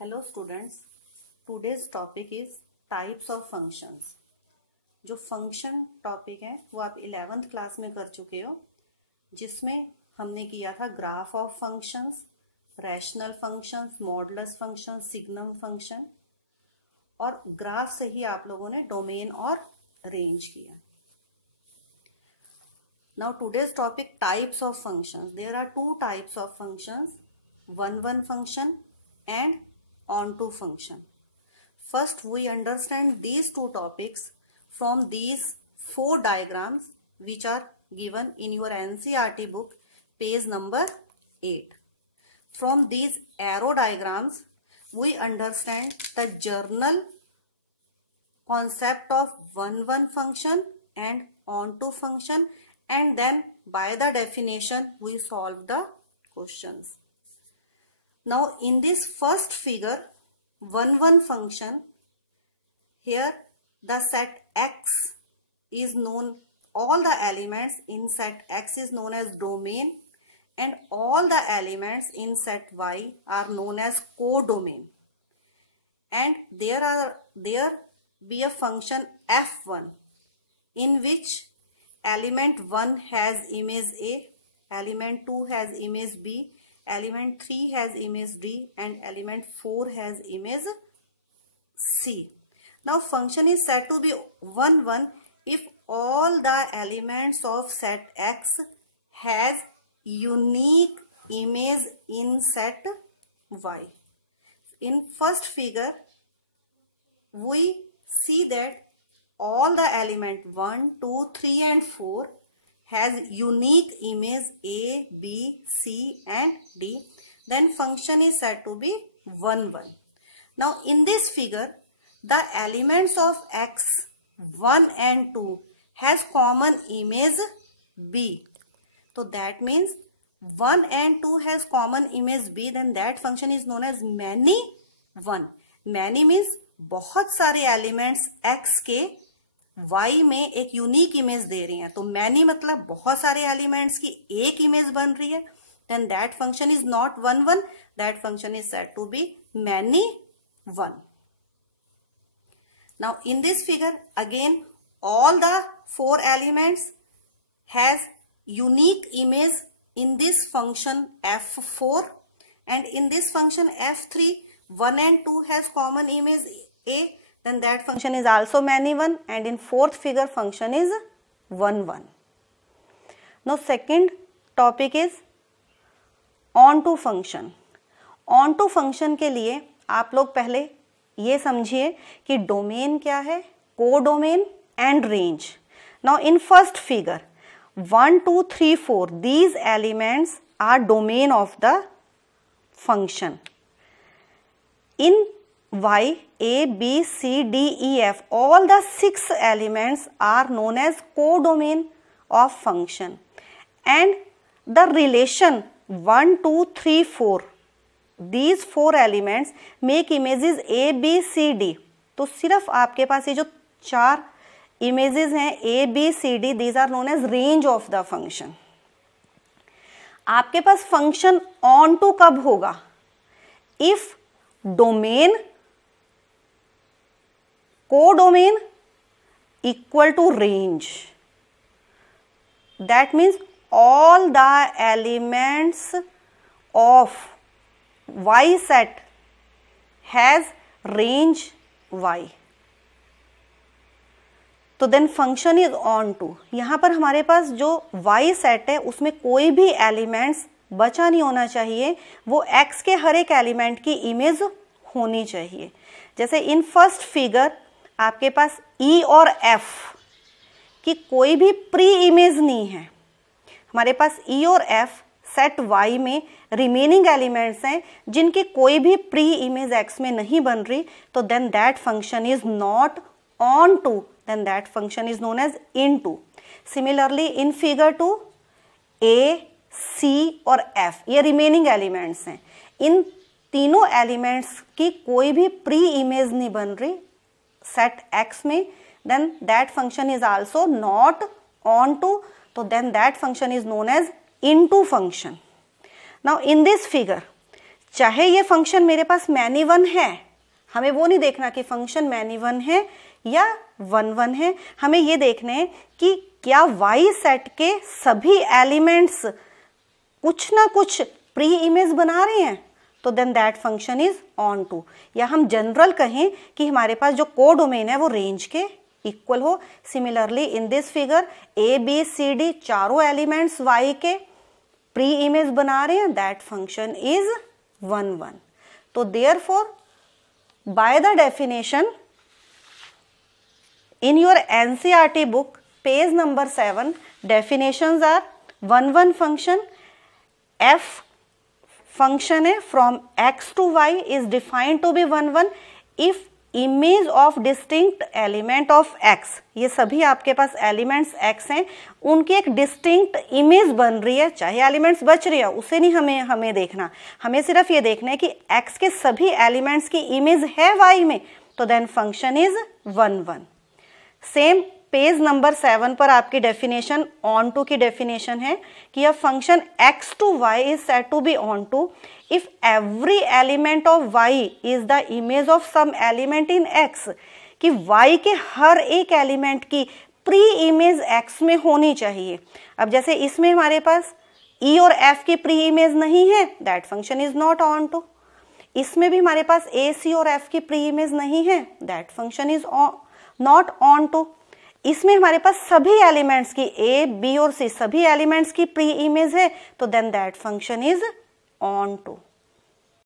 Hello students, today's topic is types of functions. जो function topic है वो आप 11th क्लास में कर चुके हो, जिसमें हमने किया था graph of functions, rational functions, modulus function, signum function, और ग्राफ से ही आप लोगों ने डोमेन और रेंज किया। Now today's topic types of functions. There are two types of functions, one function and onto function. First, we understand these two topics from these four diagrams which are given in your NCERT book, page number 8. From these arrow diagrams, we understand the general concept of one function and onto function, and then by the definition we solve the questions. Now in this first figure, one function, here the set X is known, all the elements in set X is known as domain, and all the elements in set Y are known as codomain. And there be a function F1 in which element 1 has image A, element 2 has image B, element 3 has image D, and element 4 has image C. Now function is said to be 1 if all the elements of set X has unique image in set Y. In first figure we see that all the element 1, 2, 3 and 4 has unique image A, B, C and D. Then function is said to be 1. Now in this figure, the elements of X 1 and 2 has common image B. So that means 1 and 2 has common image B, then that function is known as many 1. Many means बहुत सारे elements X के Y में एक unique image दे रही हैं, तो many मतलब बहुत सारे एलिमेंट्स की एक इमेज बन रही है, then that function is not 1, that function is said to be many 1. Now in this figure again all the 4 elements has unique image in this function F4, and in this function F3 1 and 2 has common image A, then that function is also many 1, and in fourth figure function is 1. Now second topic is onto function. onto function के लिए आप लोग पहले ये समझिए कि domain क्या है, codomain and range. Now in first figure 1, 2, 3, 4 these elements are domain of the function. In Y, A, B, C, D, E, F, all the 6 elements are known as codomain of function, and the relation 1, 2, 3, 4 these 4 elements make images A, B, C, D. तो सिर्फ आपके पास ये जो 4 images हैं A, B, C, D, these are known as range of the function. आपके पास function onto कब होगा? If domain codomain equal to range. That means all the elements of Y set has range Y. तो then function is onto. यहाँ पर हमारे पास जो Y set है उसमें कोई भी एलिमेंट्स बचा नहीं होना चाहिए, वो X के हर एक एलिमेंट की इमेज होनी चाहिए. जैसे इन फर्स्ट फिगर आपके पास E और F की कोई भी प्री इमेज नहीं है. हमारे पास E और F सेट Y में रिमेनिंग एलिमेंट्स हैं जिनकी कोई भी प्री इमेज X में नहीं बन रही, तो then that function is not onto, then that function is known as into. Similarly in figure 2 A, C और F ये remaining elements हैं. इन तीनों elements की कोई भी प्री इमेज नहीं बन रही set X में, then that function is also not onto, तो then that function is known as into function. Now in this figure चाहे ये फंक्शन मेरे पास मैनी वन है, हमें वो नहीं देखना कि फंक्शन मैनी वन है या वन वन है, हमें ये देखना है कि क्या y सेट के सभी एलिमेंट्स कुछ ना कुछ प्री इमेज बना रहे हैं, तो then that function is onto. या हम जनरल कहें कि हमारे पास जो कोडोमेन है वो रेंज के इक्वल हो। Similarly in this figure a b c d चारों एलिमेंट्स y के प्री इमेज बना रहे हैं, that function is one one. तो therefore by the definition in your NCERT book page number 7 definitions are 1 function, f function है from x to y is defined to be 1 if image of distinct element of x, ये सभी आपके पास elements x हैं, उनकी एक distinct image बन रही है, चाहे एलिमेंट्स बच रही है उसे नहीं हमें देखना, हमें सिर्फ ये देखना है कि x के सभी एलिमेंट्स की इमेज है y में, तो then function is 1 same page number 7 पर आपकी डेफिनेशन ऑन टू की डेफिनेशन है कि यह function x to y is said to be onto if every element of y is the image of some element in x, कि y के हर एक element की प्री इमेज x में होनी चाहिए। अब जैसे इसमें हमारे पास e और f की प्री इमेज नहीं है, that function is not onto. इसमें भी हमारे पास a c और f की प्री इमेज नहीं है, that function is not onto. इसमें हमारे पास सभी एलिमेंट्स की a, b और c सभी एलिमेंट्स की प्री इमेज है, तो then that function is on to.